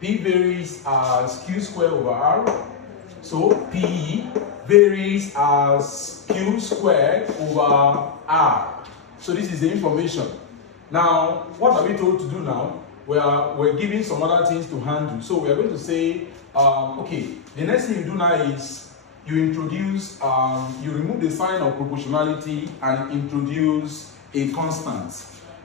P varies as Q squared over R. So P varies as Q squared over R. So this is the information. Now, what are we told to do now? We're given some other things to handle. So we're going to say, okay, the next thing you do now is you introduce, you remove the sign of proportionality and introduce a constant.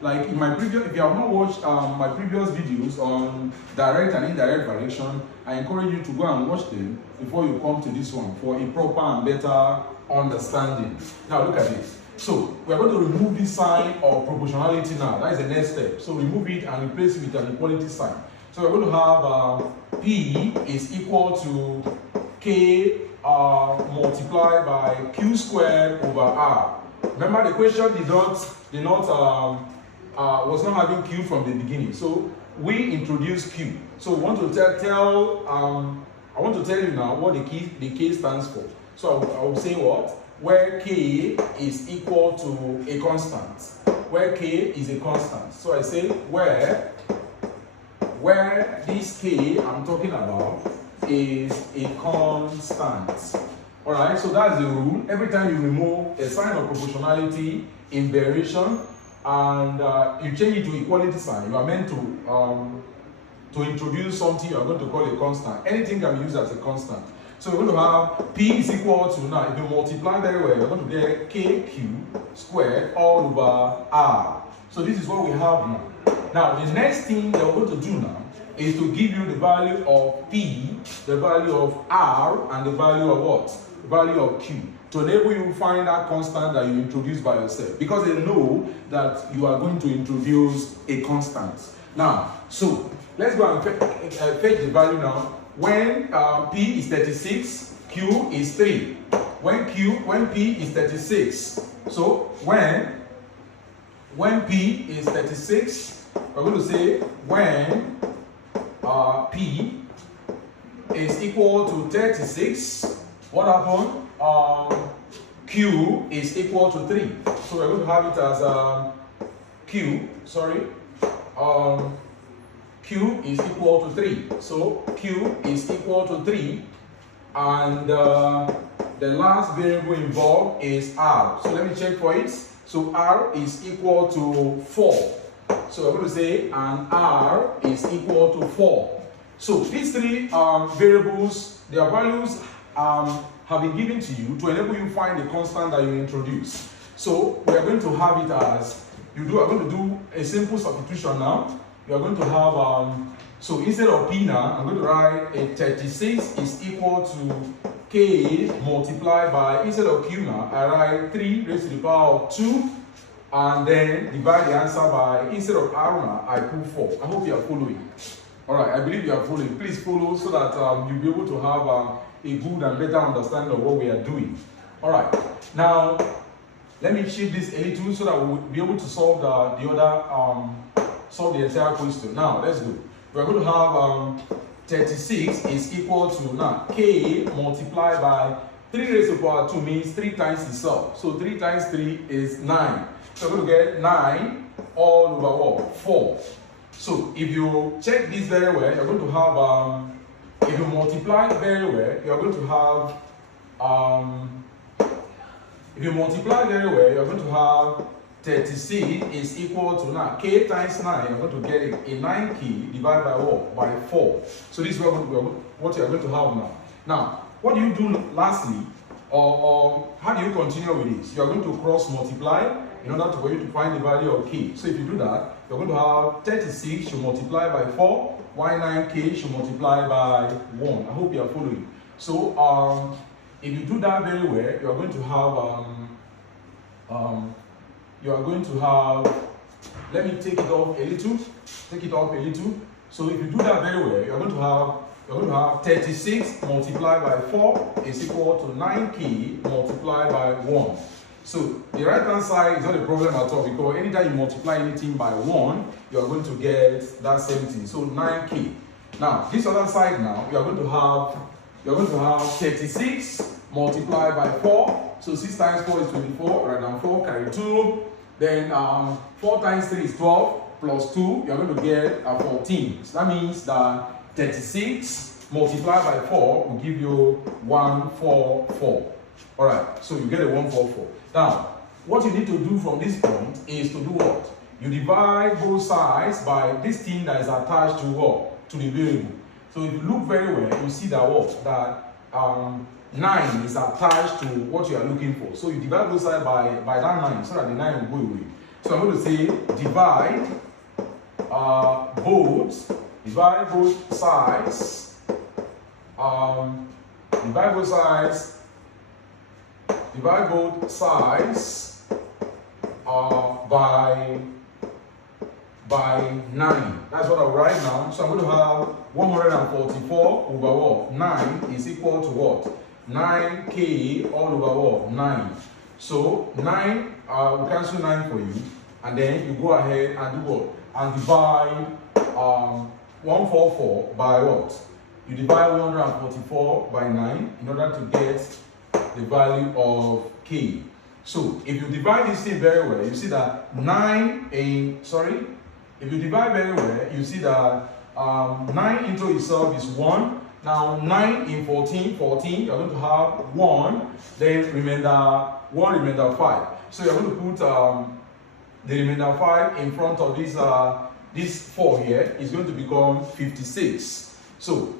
Like in my previous, if you have not watched my previous videos on direct and indirect variation, I encourage you to go and watch them before you come to this one for a proper and better understanding. Now look at this. So we are going to remove this sign of proportionality now. That is the next step. So remove it and replace it with an equality sign. So we're going to have P is equal to K multiplied by Q squared over R. Remember the question was not having Q from the beginning. So we introduced Q. So we want to I want to tell you now what the K stands for. So I will say what? Where K is equal to a constant. Where K is a constant. So I say where this K I'm talking about is a constant. Alright, so that's the rule. Every time you remove a sign of proportionality in variation and you change it to equality sign, you are meant to introduce something you are going to call a constant. Anything can be used as a constant. So we're going to have P is equal to, now if you multiply very well, you're going to get KQ squared all over R. So this is what we have now. Now the next thing that we're going to do now is to give you the value of P, the value of R, and the value of what? The value of Q. To enable you to find that constant that you introduce by yourself. Because they know that you are going to introduce a constant. Now, so let's go and fetch the value now. When P is 36, Q is 3. When P is 36, so when P is 36, we're going to say when P is equal to 36, what happened? Q is equal to 3. So we're going to have it as Q is equal to 3. So Q is equal to 3, and the last variable involved is R. So let me check for it. So R is equal to 4. So we're going to say and R is equal to 4. So these three variables, their values have been given to you to enable you find the constant that you introduce. So we are going to have it as I'm going to do a simple substitution now. You are going to have, so instead of P now, I'm going to write a 36 is equal to K multiplied by, instead of Q now, I write 3 raised to the power of 2, and then divide the answer by, instead of R now, I put 4. I hope you are following. Alright, I believe you are following. Please follow so that you'll be able to have a good and better understanding of what we are doing. Alright, now let me shift this a little so that we'll be able to solve solve the entire question. Now, let's go. We're going to have 36 is equal to, now, K multiplied by 3 raised to the power 2 means 3 times itself. So 3 times 3 is 9. So we're going to get 9 all over what? 4. So if you check this very well, you're going to have, if you multiply very well, you're going to have, if you multiply very well, you're going to have 36 is equal to, now, K times 9, you're going to get a 9K divided by what? By 4. So this is what you're going to have now. Now, what do you do lastly, or how do you continue with this? You're going to cross multiply in order for you to find the value of K. So if you do that, you're going to have 36 should multiply by 4, while 9K should multiply by 1. I hope you are following. So if you do that very well, you are going to have, let me take it off a little. So if you do that very well, you're going to have 36 multiplied by 4 is equal to 9K multiplied by 1. So the right hand side is not a problem at all, because anytime you multiply anything by 1, you are going to get that same thing. So 9K. Now this other side now, you're going to have 36 multiplied by 4. So 6 times 4 is 24. Write down 4, carry 2. Then 4 times 3 is 12. plus 2, you're going to get 14. So that means that 36 multiplied by 4 will give you 144. All right, so you get a 144. Now, what you need to do from this point is to do what? You divide both sides by this thing that is attached to what? To the variable. So if you look very well, you see that what? That 9 is attached to what you are looking for. So you divide both sides by that 9 so that the 9 will go away. So I'm going to say divide both sides, divide both sides by 9. That's what I'll write now. So I'm going to have 144 over what? 9 is equal to what? 9k all over what? 9. So 9, we'll cancel 9 for you. And then you go ahead and do what? And divide 144 by what? You divide 144 by 9 in order to get the value of k. So if you divide this thing very well, you see that if you divide very well, you see that 9 into itself is 1. Now 9 in 14, you're going to have 1, then remainder 5. So you're going to put the remainder 5 in front of this 4 here is going to become 56. So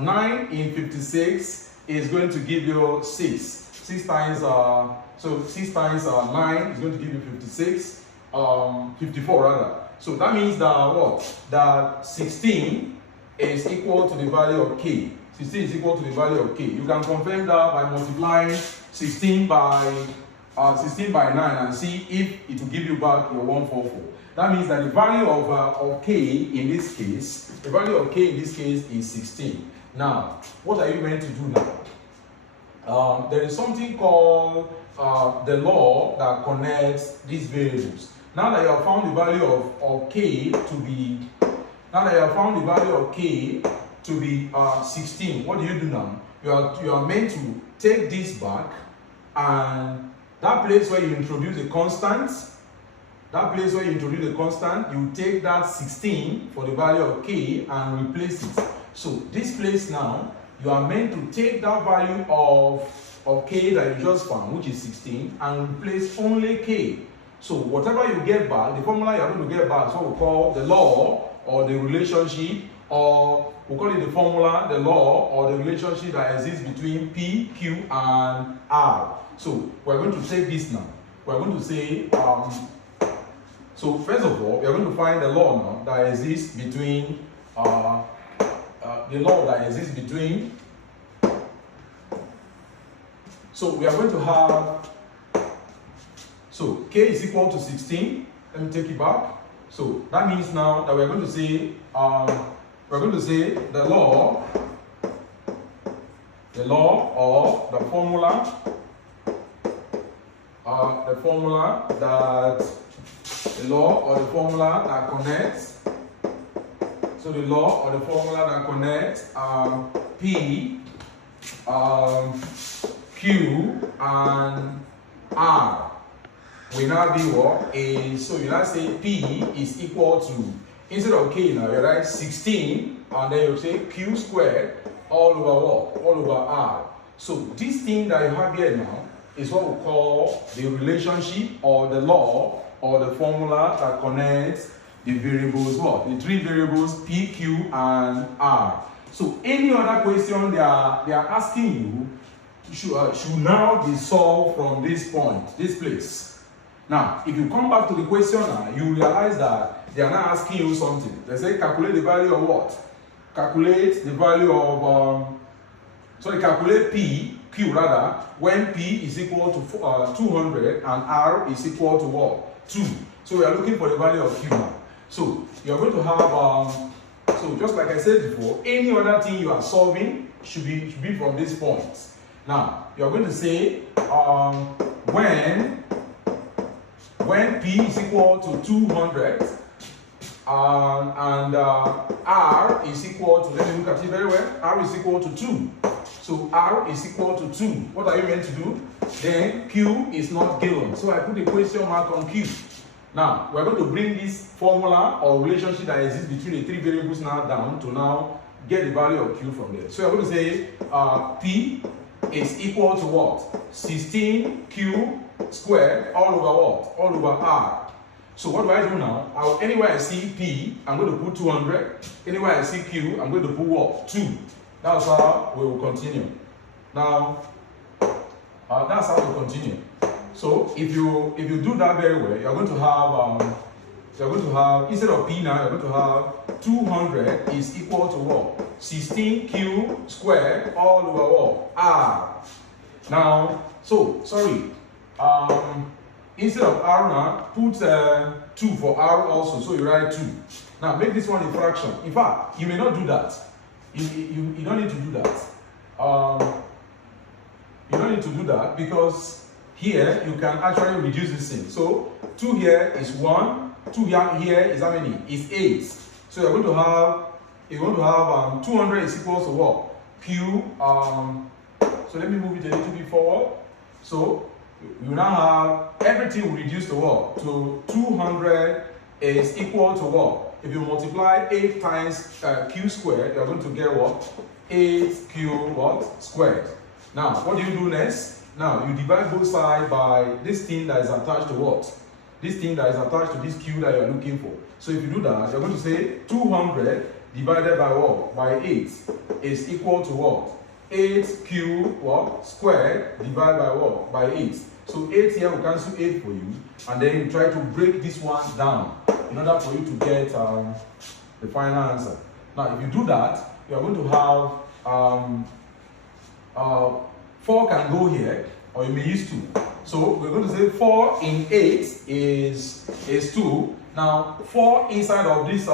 9 in 56 is going to give you 6. 6 times 9 is going to give you 56, 54 rather. So that means that what? That 16 is equal to the value of k. 16 is equal to the value of k. You can confirm that by multiplying 16 by 9 and see if it will give you back your 144. That means that the value of k in this case, is 16. Now, what are you going to do now? There is something called the law that connects these variables. Now that you have found the value of k to be 16, what do you do now? You are meant to take this back, and that place where you introduce a constant, you take that 16 for the value of k and replace it. So this place now, you are meant to take that value of k that you just found, which is 16, and replace only k. So whatever you get back, the formula you are going to get back is what we call the law or the relationship, or we call it the formula, the law or the relationship that exists between P, Q, and R. So we're going to take this now. We're going to say, so first of all, we are going to find the law now that exists between, so we are going to have, so k is equal to 16. Let me take it back. So that means now that we're going to say the law or the formula that connects. So the law or the formula that connects P, Q, and R will now be what? So you now say P is equal to, instead of K now, you write 16, and then you say Q squared all over what? All over R. So this thing that you have here now is what we call the relationship or the law or the formula that connects the variables, what? The three variables P, Q, and R. So any other question they are asking you should now be solved from this point, this place. Now, if you come back to the question now, you realize that they are not asking you something. They say calculate the value of what? Calculate the value of, calculate P, Q rather, when P is equal to 200 and R is equal to what? 2. So we are looking for the value of Q now. So you are going to have, so just like I said before, any other thing you are solving should be from this point. Now, you are going to say, when P is equal to 200 and R is equal to, let me look at it very well, R is equal to 2. So R is equal to 2. What are you meant to do? Then Q is not given. So I put a question mark on Q. Now, we're going to bring this formula or relationship that exists between the three variables now down to now get the value of Q from there. So we're going to say P is equal to what? 16Q squared all over what? All over R. So what do I do now? Anywhere I see P, I'm going to put 200. Anywhere I see Q, I'm going to put what? 2. That's how we will continue. Now, that's how we continue. So if you do that very well, you're going to have instead of P now, you're going to have 200 is equal to what? 16Q squared all over what? R. Now, instead of R now, put 2 for R also. So you write 2. Now make this one a fraction. In fact, you may not do that. You don't need to do that. You don't need to do that because here you can actually reduce this thing. So 2 here is 1. 2 here is how many? Is 8. So you're going to have 200 is equal to what? Q. So let me move it a little bit forward. So you now have everything will reduce to what? To 200 is equal to what? If you multiply 8 times Q squared, you're going to get what? 8Q what? Squared. Now, what do you do next? Now, you divide both sides by this thing that is attached to what? This thing that is attached to this Q that you are looking for. So if you do that, you're going to say 200 divided by what? By 8 is equal to what? 8Q what? Squared divided by what? By 8. So 8 here will cancel 8 for you, and then you try to break this one down in order for you to get the final answer. Now, if you do that, you are going to have 4 can go here, or you may use 2. So we're going to say 4 in 8 is 2. Now 4 inside of this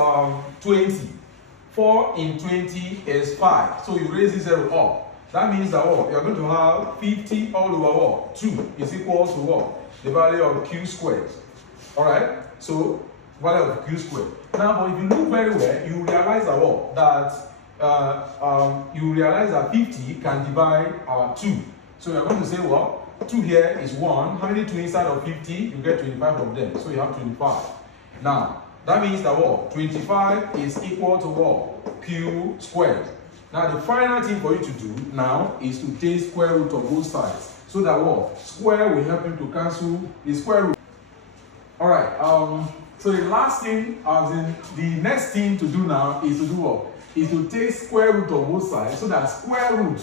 20. 4 in 20 is 5. So you raise this 0 up. That means that what? You're going to have 50 all over what? 2 is equal to what? The value of Q squared. Alright? So value of Q squared. Now, but if you look very well, you realize that what? You realize that 50 can divide 2. So you're going to say what? 2 here is 1. How many 2 inside of 50? You get 25 of them. So you have 25. Now, that means that what? 25 is equal to what? Q squared. Now, the final thing for you to do now is to take square root of both sides. So that what? Square will help you to cancel the square root. Alright, so the last thing, the next thing to do now is to do what? Is to take square root of both sides so that square root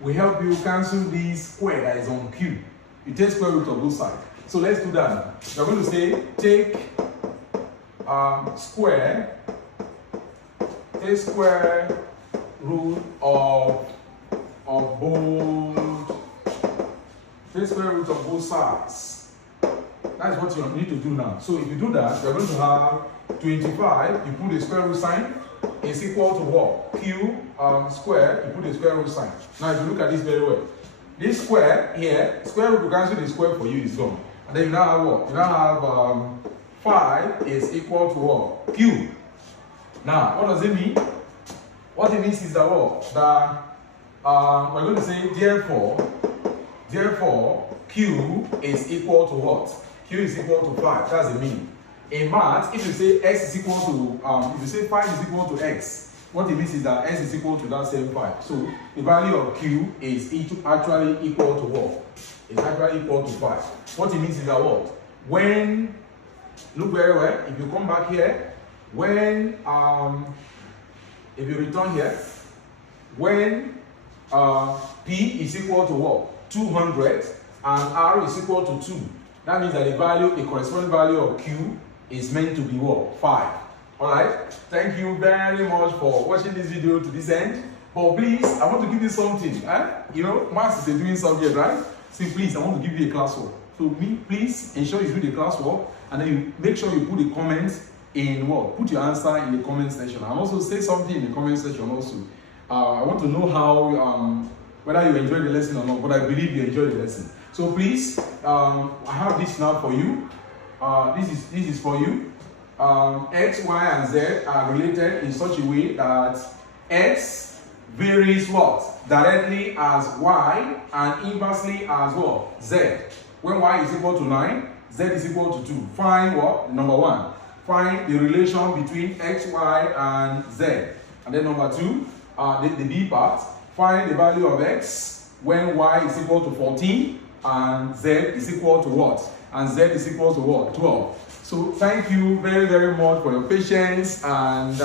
will help you cancel this square that is on Q. You take square root of both sides. So let's do that now. You're going to say take square root of both sides. That's what you need to do now. So if you do that, you're going to have 25. You put the square root sign. Is equal to what? Q square. You put the square root sign. Now if you look at this very well, this square here, square root to cancel the square for you is gone. And then you now have what? You now have 5 is equal to what? Q. Now, what does it mean? What it means is that what? That we're going to say therefore Q is equal to what? Q is equal to 5. That's the meaning. In math, if you say x is equal to if you say 5 is equal to x, what it means is that x is equal to that same 5. So the value of Q is actually equal to what? It's actually equal to 5. What it means is that what? When, look very well, if you come back here, when if you return here, when P is equal to what? 200 and R is equal to 2. That means that the corresponding value of Q is meant to be what? 5. Alright? Thank you very much for watching this video to this end. But please, I want to give you something. You know, maths is a doing subject, right? So please, I want to give you a classwork. So please ensure you do the classwork and then you make sure you put the comments in what? Put your answer in the comment section. And also say something in the comment section also. I want to know how, whether you enjoyed the lesson or not, but I believe you enjoyed the lesson. So please, I have this now for you. This is for you. X, Y, and Z are related in such a way that X varies what? Directly as Y and inversely as what? Z. When Y is equal to 9, z is equal to 2. Find what? Number 1. Find the relation between x, y, and z. And then number 2, the b part, find the value of x when y is equal to 14 and z is equal to what? And z is equal to what? 12. So thank you very, very much for your patience and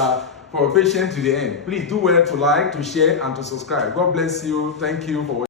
for your patience to the end. Please do well to like, to share, and to subscribe. God bless you. Thank you for watching.